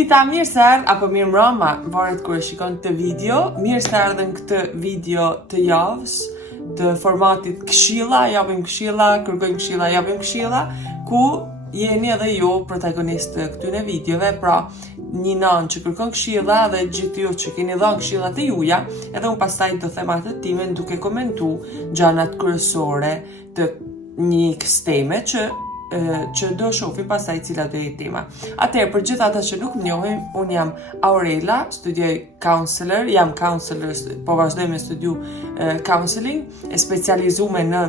Dita, mirë se erdh apo mirë mbrëma, varet kur e shikon këtë video. Mirë se erdhën këtë video të javës, të formatit këshilla, japim këshilla, kërkojmë këshilla, japim këshilla, ku jeni edhe ju protagonist të këtyre videove, pra një nanë që kërkon këshilla dhe gjithë ju që keni dhënë këshillat e juaja, edhe unë pastaj do them atë timen duke komentu gjanat kryesore të një teme që do shohim pastaj cilat do jetë tema. Atëherë, për gjithë ata që nuk më njohin, unë jam Aurela, studioj counselor, jam counselor, po vazhdoj me studiu counseling, e specializuar në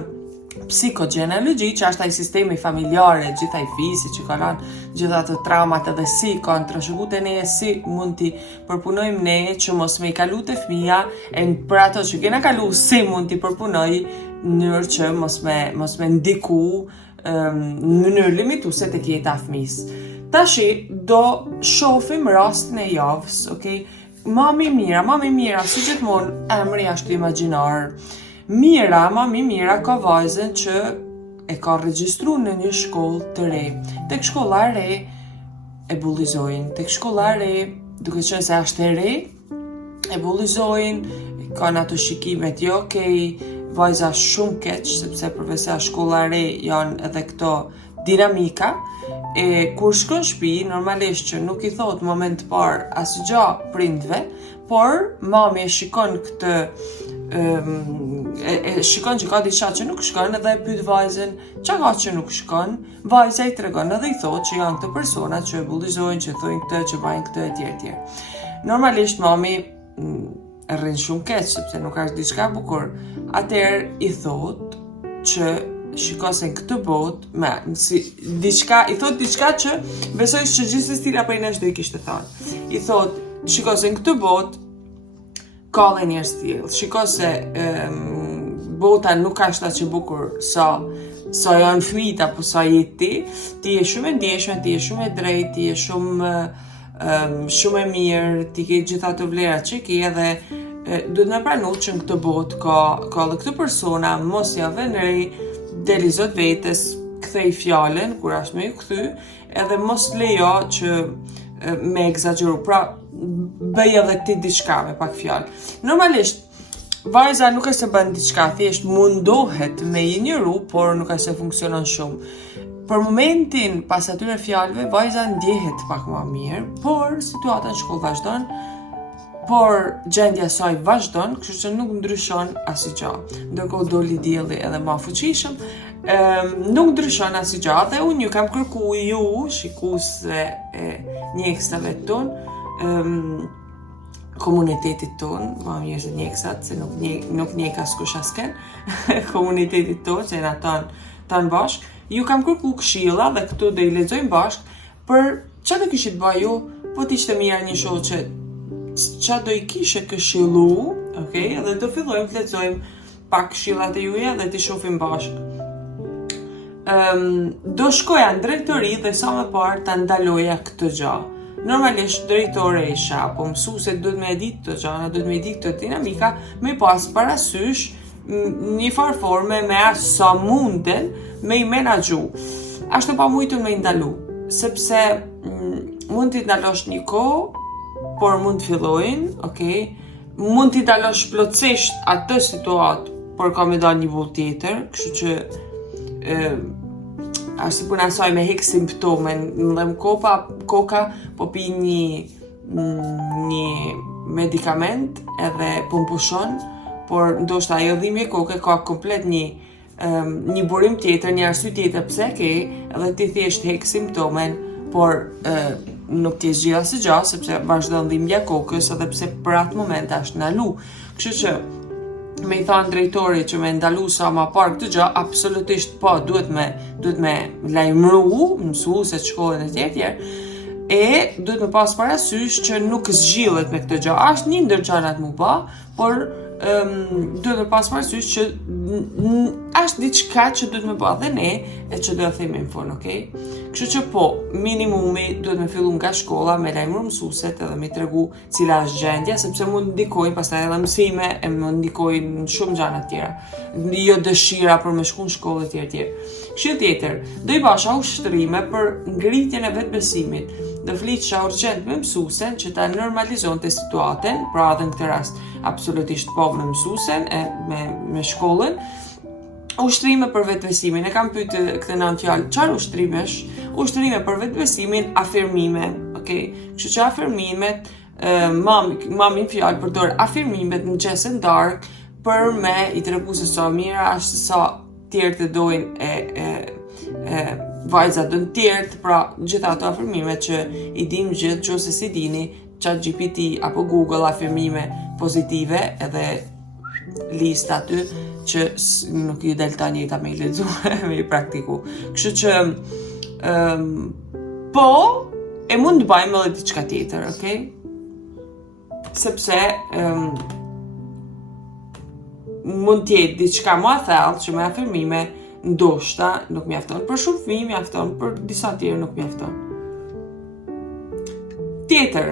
psikogenealogji, që është ai sistemi familjare, gjithaj fisi që kanë gjitha të traumat edhe si kanë trashëguar te ne, si mund t'i përpunojmë ne që mos me i kalu të fëmia, e për ato që kena kalu, si mund t'i përpunoj në mënyrë që mos me ndiku në mënyrë limituese tek jeta e fëmisë. Tashi do shohim rastin e javës, okay? Mami Mira, si gjithmonë emri ashtu imagjinar. Mami Mira ka vajzën që e ka regjistruar në një shkollë të re. Tek shkolla e re e bullizojnë, tek shkolla e re, duke qenë se është e re, e bullizojnë, kanë ato shikimet jo okay, vajza shumë keq, sepse përvesa shkolla e re janë edhe këto dinamika, e kur shkon në shtëpi, normalisht që nuk i thot moment parë asgjë prindve, por mami e shikon këtë e shikon që ka diçka që nuk shkon edhe e pyet vajzën çka ka që nuk shkon. Vajza i tregon edhe i thot që janë këto persona që e bullizojnë, që thonë këtë, që bajnë këtë etj. Normalisht mami rrin shumë keq sepse nuk është diçka e bukur. Atëherë i thot që shikosen këtë botë, i thot diçka që besoj që gjithsesi apo i nesh do i kishte thënë. I thot, shikosen këtë botë ka dhe njerëz tillë. Shiko se bota nuk ka ashtu që bukur sa janë fëmijët apo sa je ti. Ti je shumë e ndjeshme, ti je shumë e drejtë, ti je shumë e mirë, ti ke gjitha të vlerat që ke edhe duhet me pranu që në këtë botë ka dhe këtë persona, mos ja vën re, deli zot vetes, kthej fjalën kur është me ju kthy, edhe mos lejo që me egzageru, pra bëj edhe ti diçka me pak fjalë. Normalisht, vajza nuk është se bën diçka, thjesht mundohet me i njëru, por nuk është se funksionon shumë. Për momentin pas atyre fjalëve, vajza ndjehet pak më mirë, por situata në shkollë vazhdon, por gjendja e saj vazhdon, kështu që nuk ndryshon asgjë. Ndërkohë doli dielli edhe më fuqishëm, nuk ndryshon asgjë, dhe unë ju kam kërkuar ju, shikuesve e njekësave tonë, komunitetit tonë, më mirë se njekësat, se nuk njek askush asken, komunitetit tonë, që na tanë bashkë, ju kam kërkuar këshilla dhe këtu do i lexojmë bashkë për çfarë do kishit bëj ju, po t'ishte mira një shoqë që do i kishe këshillu, okay? Dhe do fillojmë të lexojmë pak këshillat e juaja dhe t'i shohim bashkë. Do shkoja në drejtori dhe sa më parë ta ndaloja këtë gjë. Normalisht drejtore isha, apo mësueset duhet me ditë të gjëra, duhet me ditë këtë dinamika, me pas parasysh një farë forme me as sa munden me i menaxhu. Ashtu pa mujtur me i ndalu, sepse mund t'i ndalosh një kohë, por mund të fillojnë, okay? Mund t'i ndalosh plotësisht atë situatë, por ka me dalë një vull tjetër, kështu që ashtu puna saj me hek simptomen, dhe më koka po pi një medikament edhe po më pushon, por ndoshta ajo dhimbje koke ka komplet një burim tjetër, një arsye tjetër pse ke, edhe ti thjesht hek simptomen, por nuk ti zgjidh asgjë sepse vazhdon dhimbja kokës edhe pse për atë moment është ndalu. Kështu që me i thanë drejtori që me ndalu sa ma parë këtë gjë, absolutisht po, duhet me lajmëru, mësueset shkollën e tjetër, e duhet me pas parasysh që nuk zgjidhet me këtë gjë. Është një ndër gjanat mu pa, por duhet me pas parasysh që është diçka që duhet me ba dhe ne, e që duhet themi në fund, okay? Kështu që po, minimumi duhet me fillu nga shkolla, me lajmëru mësueset edhe me tregu cila është gjendja, sepse mund ndikojnë pastaj edhe mësime, e mund ndikojnë shumë gjana tjera. Jo dëshira për me shku në shkollë tjetër. Kështu tjetër, do i basha ushtrime për ngritjen e vetbesimit. dhe fliqësha urgjent me mësuesen që ta normalizonte situatën, pra edhe në këtë rast absolutisht po me mësuesen e me shkollën. Ushtrime për vetëbesimin. E kam pyetë këtë nën fjalë, çfarë ushtrimesh? Ushtrime për vetëbesimin, afirmime, okay? Kështu që afirmimet, mami fjalë përdor afirmimet në mëngjesën darkë për me i tregu se sa mira është sa tjerë të dojnë vajza dën tjerë, pra gjitha ato afirmime që i dim gjithë, që se si dini, ChatGPT apo Google afirmime pozitive edhe lista aty që nuk ju del tani ta me i lexu me i praktiku. Kështu që po e mund të bëjmë edhe diçka tjetër, okay? Sepse mund të jetë diçka më e thellë që me afirmime ndoshta nuk mjafton. Për shumë fëmijë mjafton, për disa tjerë nuk mjafton. Tjetër,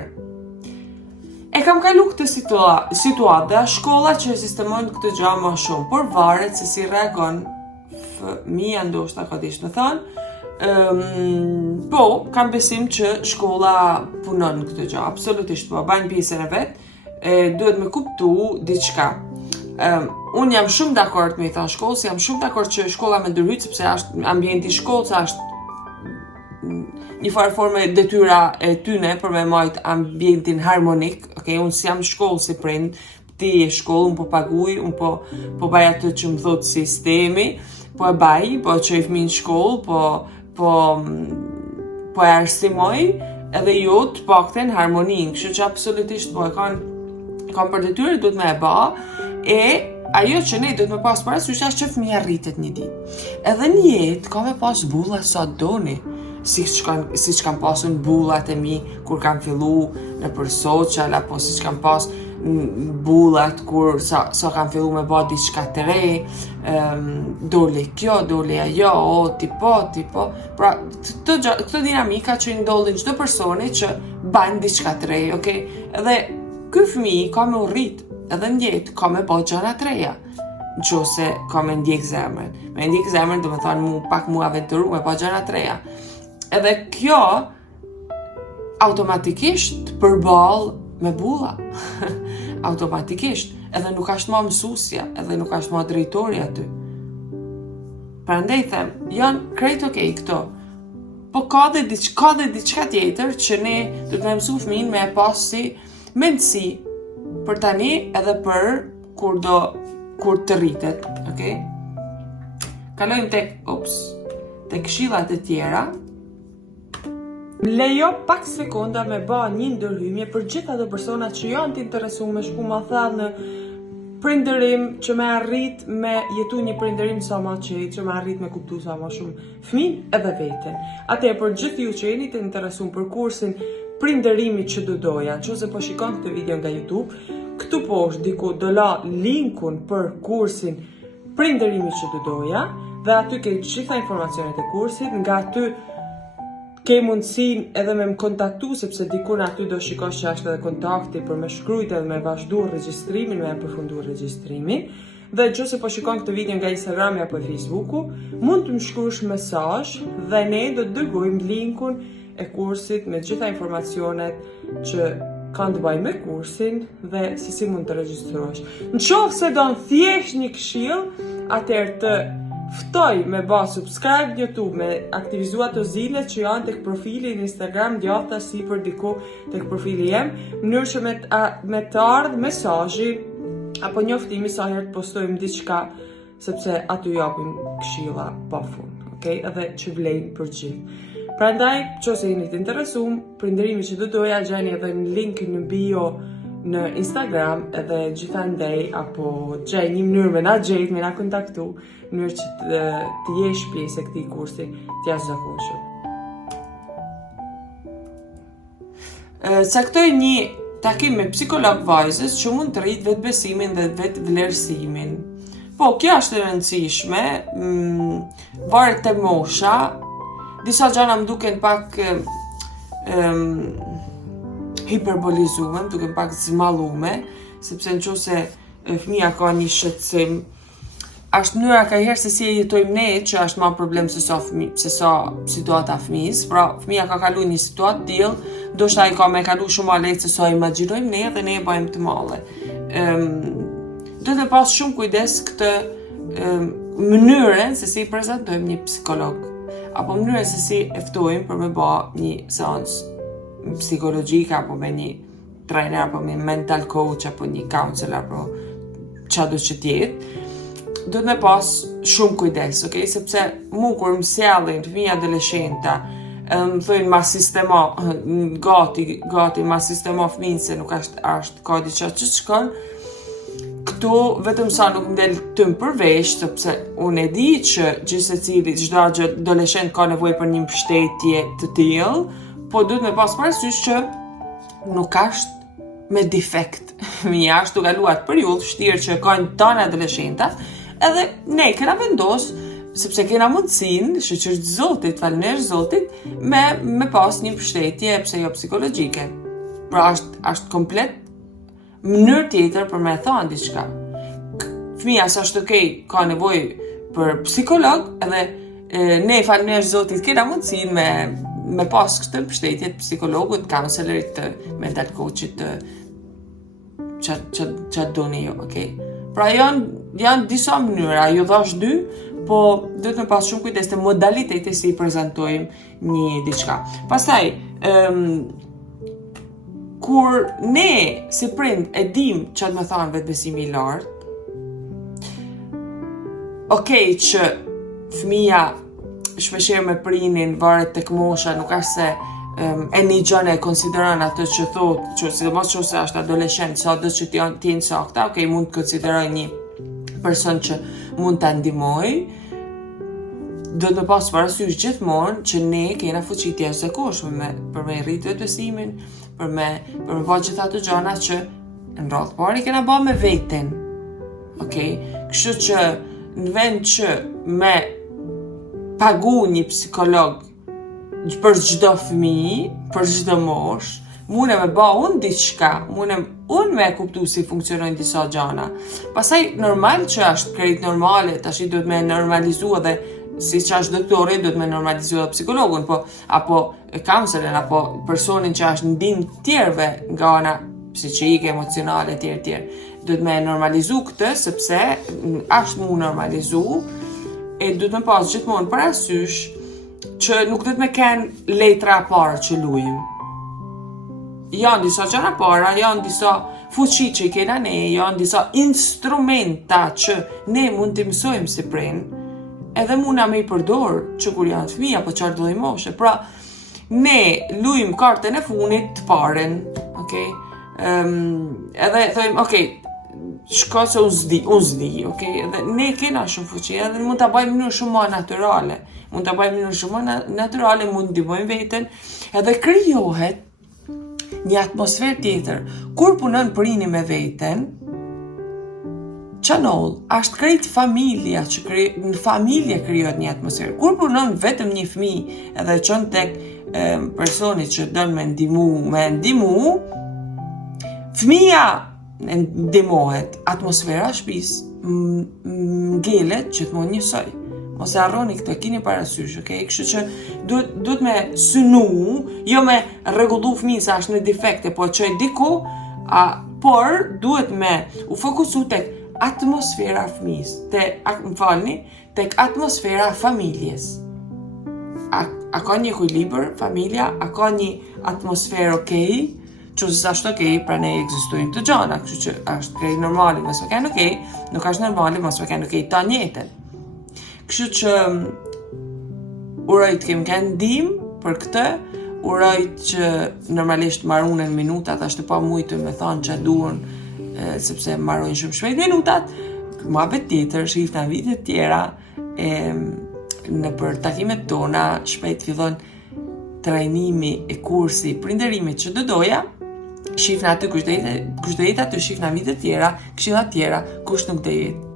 e kam kalu këtë situatë dhe shkolla që sistemojnë këtë gjë më shumë, por varet se si reagon fëmija ndoshta ka dish me thënë. Po, kam besim që shkolla punon këtë gjë, absolutisht po, bajnë pjesën e vet, duhet me kuptu diçka. Unë jam shumë dakord me i thënë shkollës, jam shumë dakord që shkolla me ndërhyjt, sepse është ambienti shkollës, është një farë forme detyra e tyne për me majt ambientin harmonik, okay? Unë si jam shkollë si prind, ti e shkollë, unë po paguj, unë po baj atë që më thotë sistemi, po e baj, po që i fëmin shkollë, po e arsimoj, edhe jo të pakten harmonin, kështu që absolutisht po e kanë për detyre, duhet me e ba, e ajo që ne duhet me pas parasysh është që fëmija rritet një ditë. Edhe një jetë ka me pas bulla sa doni, si që kanë pasun bullat e mi kur kanë fillu në për social, apo si që kanë pas bullat kur sa kanë fillu me ba diçka të re, dole kjo, dole ajo, tipo. Pra, këto dinamika që i ndodhin çdo personi që bajnë diçka të re, okay? Edhe ky fëmijë ka me urrit, edhe në jetë ka me ba gjëra të reja, nëse ka me ndjek zemrën. Me ndjek zemrën do me thonë pak mu aventuru me ba gjëra të reja. Edhe kjo automatikisht përball me bulla. Automatikisht. Edhe nuk ashtë ma mësusja, edhe nuk ashtë ma drejtori aty. Prandaj them, janë krejt okej këto. Po ka dhe diçka tjetër që ne do të me mësu fëmin me e pas si mendësi për tani edhe për kur të rritet, okay? Kalojmë tek këshillat e tjera. Lejo pak sekonda me ba një ndërhymje për gjitha ato persona që janë të interesuar me shku ma thellë në prindërim, që me arrit me jetu një prindërim sa ma qejtë, që me arrit me kuptu sa ma shumë fëmijën edhe veten. Atë për gjithë ju që jeni të interesuar për kursin prindërimi që do doja, nëse po shikon këtë video nga YouTube, këtu poshtë diku do la linkun për kursin prindërimi që do doja, dhe aty ke gjitha informacionet e kursit, nga aty ke mundësin edhe me më kontaktu, sepse dikun aty do shikosh që është edhe kontakti për me shkrujt edhe me vazhdu regjistrimin, me përfundu regjistrimin. Dhe nëse po shikon këtë video nga Instagrami apo Facebooku, mund të më shkruash mesazh dhe ne do të dërgojmë linkun e kursit me gjitha informacionet që kanë të bëjnë me kursin dhe se si mund të regjistrohesh. Në qoftë se do në thjesht një këshill, atëherë të ftoj me ba subscribe në YouTube, me aktivizu ato zile që janë tek profili në Instagram, djatha si për diku tek profili jem, mënyrë që me të ardhë mesazhi apo njoftimi sa herë të postojmë diçka, sepse aty japim këshilla pa fund, okay? Edhe që vlejnë për gjithë. Prandaj, nëse jeni të interesuar, prindërimi që do doja gjeni edhe në link në bio në Instagram, edhe gjithandej apo gjej një mënyrë me na gjejt, me na kontaktu, mënyrë që të jesh pjesë e këtij kursi të jashtëzakonshëm. Caktoj një takim me psikolog vajzës që mund të rritë vetbesimin dhe vetvlerësimin. Po, kjo është e rëndësishme, varet te mosha, disa gjëra më duken pak hiperbolizume, më duken pak zmallume, sepse nëse fëmia ka një shqetësim është mënyra ka herë se si e jetojmë ne që është ma problem se sa situata fëmijës. Pra, fëmija ka kalu një situatë tillë, ndoshta ai ka me kalu shumë ma lehtë se sa imagjinojmë ne dhe ne e bëjmë të madhe. Do të pas shumë kujdes këtë mënyrën se si prezentojmë një psikolog, apo mënyrën se si e ftojmë për me bë një seancë psikologjike, apo me një trainer, apo me mental coach, apo një counselor, apo çfarë do të jetë. Do të me pas shumë kujdes, okay? Sepse mu kur më sjellin fëmijë adoleshenta, më thojnë ma sistema, gati ma sistema fëmijën se nuk është ka diçka që shkon. Këtu vetëm sa nuk më del tëm përveç, sepse unë e di që gjithsecili çdo adoleshent ka nevojë për një mbështetje të tillë, po duhet me pas parasysh që nuk është me defekt. Fëmija është të kaluar periudhë vështirë që kanë tonë adoleshentat, edhe ne kena vendos, sepse kena mundësinë, shoqërisht Zotit, falëndesh Zotit, me pas një mbështetje pse jo psikologjike. Pra është komplet mënyrë tjetër për me thënë diçka. Fëmija sa është okay, ka nevojë për psikolog, edhe ne falëndesh Zotit kena mundësinë me pas këtë mbështetje të psikologut, counselorit, të mental coachit, që doni jo, okay? Pra janë disa mënyra, ju thash 2, po duhet me pas shumë kujdes të modaliteti si i prezentojmë një diçka. Pastaj, kur ne si prind e dim që të me thanë vetëbesimi i lartë, okay që fëmija shpeshherë me prinin varet tek mosha, nuk është se e një gjënë e konsideron atë që thotë, që sidomos që është adoleshent, sa do që t'jenë sakta, okay, mund të konsideroj një person që mund të ndihmoj. Do të pas parasysh gjithmonë që ne kena fuqi të jashtëzakonshme për me rritë vetëbesimin, për me bëj gjitha ato gjëra që në radhë parë kena bërë me veten. Okay? Kështu që në vend që me pagu një psikolog për çdo fëmijë, për çdo moshë, mune me ba unë diçka, mune unë me kuptu si funksionojnë disa gjana. Pastaj normal që është krejt normale, tash i duhet me normalizu edhe si që është doktori, duhet me normalizu edhe psikologun, apo counselor, apo personin që është ndihmë tjerëve nga ana psiqike, emocionale, tjerë. Duhet me normalizu këtë, sepse është mu normalizu, e duhet me pas gjithmonë parasysh që nuk duhet me kenë letra parë që lujmë. Janë disa gjëra para, janë disa fuqi që i kena ne, janë disa instrumenta që ne mund t'i mësojmë si prind, edhe muna me i përdor që kur janë fëmija, po qartë dojë moshe. Pra, ne lujmë kartën e funit të paren, okay? Edhe thojmë, okay, shko se unë zdi, okay? Edhe ne kena shumë fuqi, edhe mund t'a bëjmë mënyrë shumë ma naturale. Mund të ndihmojmë veten, edhe krijohet një atmosferë tjetër. Kur punon prini me veten, çanoll, është krejt familja, që në familje krijohet një atmosferë. Kur punon vetëm një fëmijë edhe çon tek personi që don me ndihmu, fëmija ndihmohet, atmosfera e shtëpisë ngelet gjithmonë njësoj. Mos e harroni këtë, keni parasysh, okay? Kështu që duhet me synu, jo me rregullu fëmijën se është në defekte, po çoj diku, por duhet me u fokusu tek atmosfera e fëmijës, tek atmosfera e familjes. A ka një ekuilibër familja, a ka një atmosferë okay? Që është okay, pra ne ekzistojnë të gjana, kështu që është okay, normali mos me kenë okay, nuk është normali mos me kenë okay ta njëjtën. Kështu që uroj të kem kënë ndihmë për këtë, uroj që normalisht marrunen minutat, ashtë pa mujtë me thonë që duhen, sepse marrojnë shumë shpejt minutat, muhabet tjetër, shifna vitet tjera, në për takimet tona, shpejt fillon trajnimi e kursi prinderimit që doja, shifna aty kush do jetë aty, shifna vitet tjera, këshilla tjera, kush nuk do jetë.